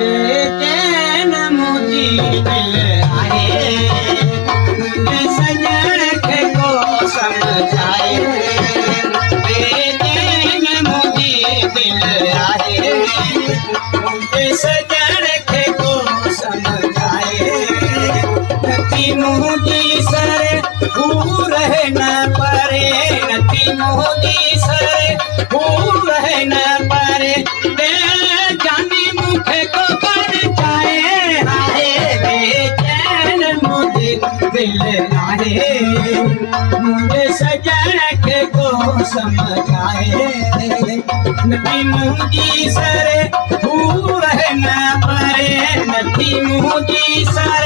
बेचैन मुंहिंजी दिलि आहे मुंहिंजे सजण खे को सम्झाए बेचैन मुंहिंजी दिलि आहे मुंहिंजे सजण खे को सम्झाए नथी मुंहिंजी सर हू रहे न परे नथी मुंहिंजी सर हू रहे न परे जानी मूंखे ख़बर चाहे आहे बेचैन मुंहिंजी दिलि आहे मुंहिंजे सजण खे को सम्झाए नथी मुंहिंजी सर हू रहे न परे नथी मुंहिंजी सर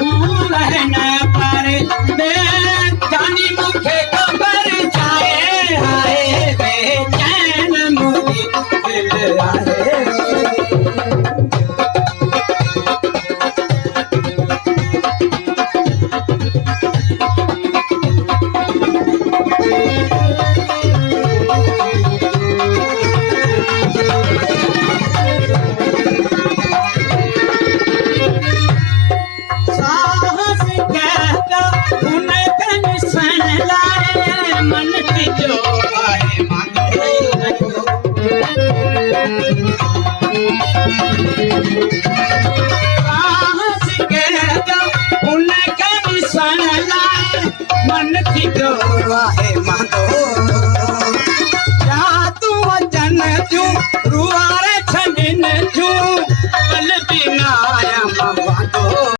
हू रहे न परे जानी मूंखे ख़बर चाहे आहे बेचैन मुंहिंजी दिलि आहे मन जो आहे मन थी जो आहे